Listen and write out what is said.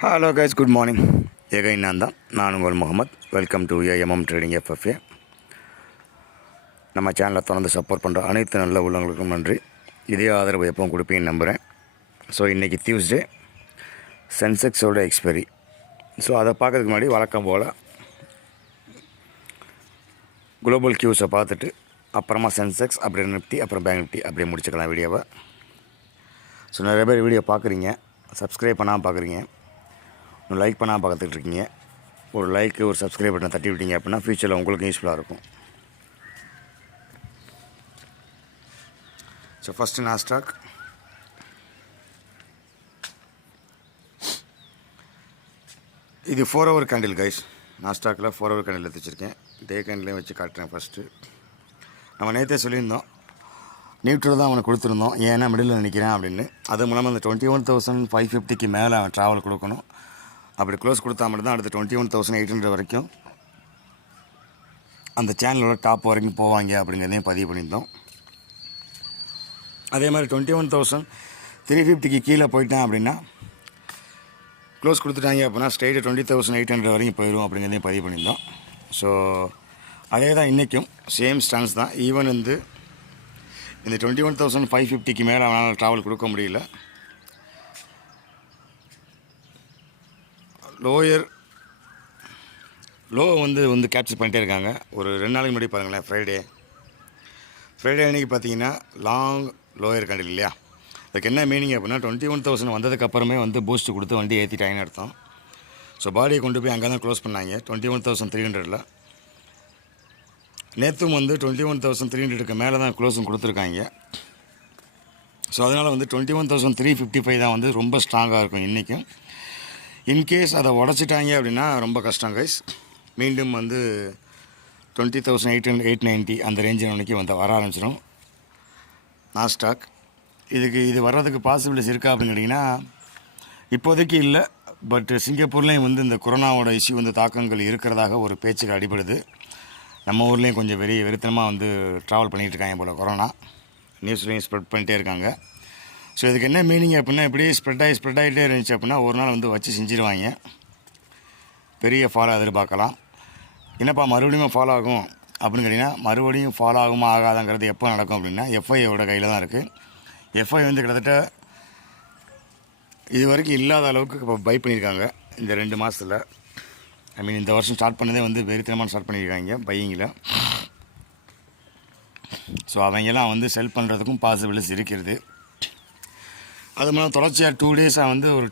Hello guys, good morning. Again நான் உங்கள் Mohammed. Welcome to AMM trading FFA. நம்ம சேனலை தொடர்ந்து சப்போர்ட் பண்ணுற அனைத்து நல்ல உள்ளவங்களுக்கும் நன்றி. இதே ஆதரவு எப்பவும் கொடுப்பீங்கன்னு நம்புகிறேன். ஸோ இன்றைக்கி டியூஸ்டே, சென்செக்ஸோட எக்ஸ்பைரி. ஸோ அதை பார்க்கறதுக்கு முன்னாடி வழக்கம் போல் குளோபல் கியூஸை பார்த்துட்டு அப்புறமா சென்செக்ஸ், அப்புறம் நிஃப்டி, அப்புறம் பேங்க் நிஃப்டி அப்படியே முடிச்சுக்கலாம் வீடியோவை. ஸோ நிறைய பேர் வீடியோ பார்க்குறீங்க, சப்ஸ்கிரைப் பண்ணாமல் பார்க்குறீங்க, லைக் பண்ணால் பார்த்துட்டு இருக்கீங்க. ஒரு லைக்கு, ஒரு சப்ஸ்கிரைப் பட்டனை தட்டி விட்டீங்க அப்படின்னா ஃப்யூச்சரில் உங்களுக்கு யூஸ்ஃபுல்லாக இருக்கும். So first Nasdaq. இது 4 ஹவர் கேண்டில் கைஸ். நாஸ்டாக்கில் 4 ஹவர் கேண்டில் எடுத்து வச்சுருக்கேன். டே கேண்டிலையும் வச்சு காட்டுறேன். ஃபஸ்ட்டு நம்ம நேற்றே சொல்லியிருந்தோம், நியூட்ரல் தான் அவனுக்கு கொடுத்துருந்தோம், ஏன்னா மிடில் நினைக்கிறேன் அப்படின்னு. அது மூலமாக அந்த 21,550 மேலே அவன் ட்ராவல் கொடுக்கணும். அப்படி க்ளோஸ் கொடுத்தா மட்டும்தான் அடுத்து 21,800 வரைக்கும் அந்த சேனலோட டாப் வரைக்கும் போவாங்க அப்படிங்கிறதையும் பதிவு பண்ணியிருந்தோம். அதே மாதிரி 21,350 கீழே போயிட்டான் அப்படின்னா, க்ளோஸ் கொடுத்துட்டாங்க அப்படின்னா ஸ்ட்ரெயிட்டு 20,800 வரைக்கும் போயிடும் அப்படிங்கிறதையும் பதிவு பண்ணியிருந்தோம். ஸோ அதே தான் இன்றைக்கும் சேம் ஸ்டான்ஸ் தான். ஈவன் இந்த 21,550 மேலே அவனால் ட்ராவல் கொடுக்க முடியல. லோ வந்து கேப்சர் பண்ணிகிட்டே இருக்காங்க. ஒரு 2 நாளைக்கு முன்னாடி பாருங்களேன், ஃப்ரைடே அன்றைக்கி பார்த்தீங்கன்னா லாங் லோயர் கேண்டில் இல்லையா. அதுக்கு என்ன மீனிங் அப்படின்னா, 21,000 வந்ததுக்கப்புறமே பூஸ்ட் கொடுத்து வண்டி ஏற்றிட்டாங்கன்னு அர்த்தம். ஸோ பாடியை கொண்டு போய் அங்கே தான் க்ளோஸ் பண்ணாங்க 21,300. நேற்றும் 21,300க்கு மேலே தான் க்ளோஸும் கொடுத்துருக்காங்க. ஸோ அதனால் 21,355 தான் ரொம்ப ஸ்ட்ராங்காக இருக்கும் இன்றைக்கும். இன்கேஸ் அதை உடச்சிட்டாங்க அப்படின்னா ரொம்ப கஷ்டம் கைஸ். மீண்டும் 20,890 அந்த ரேஞ்சு அன்றைக்கி வர ஆரம்பிச்சிடும் நாஸ்டாக். இது வர்றதுக்கு பாசிபிலிட்டிஸ் இருக்கா அப்படின்னு கேட்டிங்கன்னா, இப்போதைக்கு இல்லை. பட் சிங்கப்பூர்லேயும் இந்த கொரோனாவோட இஷ்யூ தாக்கங்கள் இருக்கிறதாக ஒரு பேச்சுக்கு அடிபடுது. நம்ம ஊர்லேயும் கொஞ்சம் வெறித்தனமாக ட்ராவல் பண்ணிகிட்டு இருக்காங்க போல். கொரோனா நியூஸ்லேயும் ஸ்ப்ரெட் பண்ணிகிட்டே இருக்காங்க. ஸோ இதுக்கு என்ன மீனிங் அப்படின்னா, இப்படியே ஸ்ப்ரெட் ஆகிட்டே இருந்துச்சு அப்படின்னா ஒரு நாள் வச்சு செஞ்சுருவாங்க. பெரிய ஃபாலோ எதிர்பார்க்கலாம். என்னப்பா மறுபடியும் ஃபாலோ ஆகும் அப்படின்னு கேட்டிங்கன்னா, மறுபடியும் ஃபாலோ ஆகுமா ஆகாதாங்கிறது எப்போ நடக்கும் அப்படின்னா, எஃப்ஐயோட கையில் தான் இருக்குது. எஃப்ஐ கிட்டத்தட்ட இது வரைக்கும் இல்லாத அளவுக்கு இப்போ பை பண்ணியிருக்காங்க இந்த 2 மாதத்தில். இந்த வருஷம் ஸ்டார்ட் பண்ணதே வெறித்தனமாக ஸ்டார்ட் பண்ணியிருக்காங்க பையிங்கில். ஸோ அவங்கெல்லாம் செல் பண்ணுறதுக்கும் பாசிபிலிட்டிஸ் இருக்கிறது. அது மூலம் தொடர்ச்சியாக 2 டேஸாக ஒரு